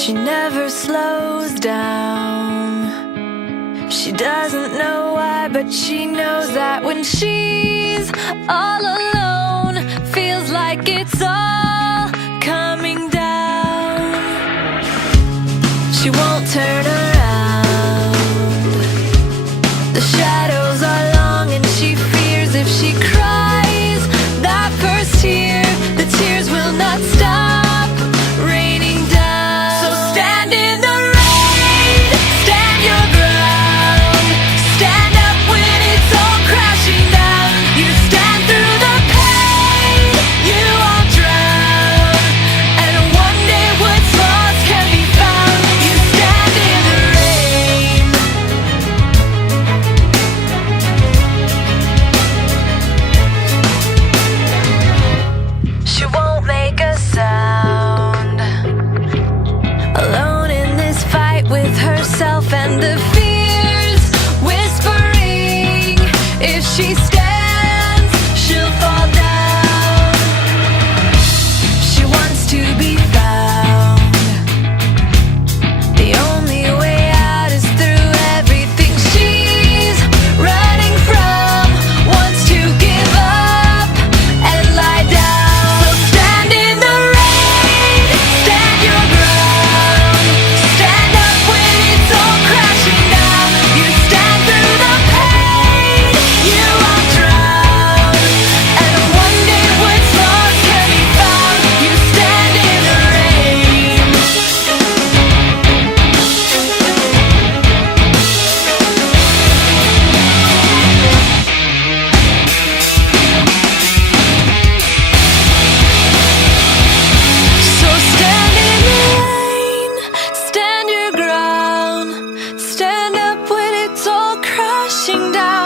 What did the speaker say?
She never slows down. She doesn't know why, but she knows that when she's all alone, feels like it's all coming down. She won't turn around. The shadows are long and she fears if she cries that first tear, the tears will not stop raining down. So stand in the rain, stand your ground, stand up when it's all crashing down. You stand through the pain, you won't drown, and one day what's lost can be found. You stand in the rain. She won't make a sound, alone in this fight with herself and the fears whispering. If she stands, she'll fall down. She wants to be found. The only way out is through everything she's running from. Wants to give up and lie down. So stand in the rain, stand your ground, stand up when it's all crashing down. You stand through the pain, you won't drown, and one day what's lost can be found. You stand in the rain. So stand in the rain, stand your ground, stand up when it's all crashing down.